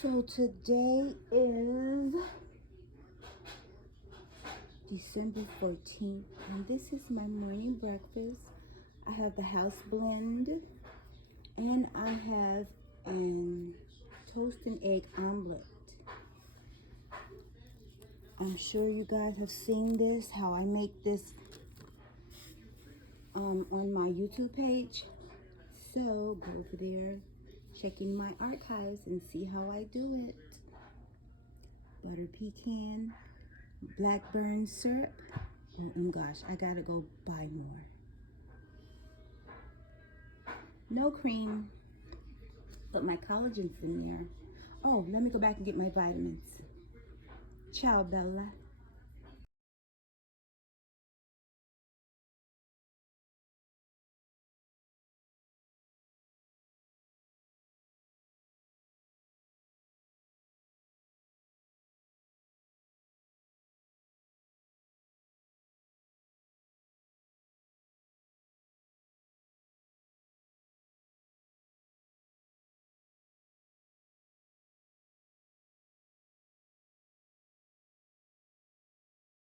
So today is December 14th, and this is my morning breakfast. I have the house blend, and I have an toast and egg omelet. I'm sure you guys have seen this, how I make this on my YouTube page. So go over there, check in my archives and see how I do it. Butter pecan, blackburn syrup. Oh gosh, I gotta go buy more. No cream, but my collagen's in there. Oh, let me go back and get my vitamins. Ciao, Bella.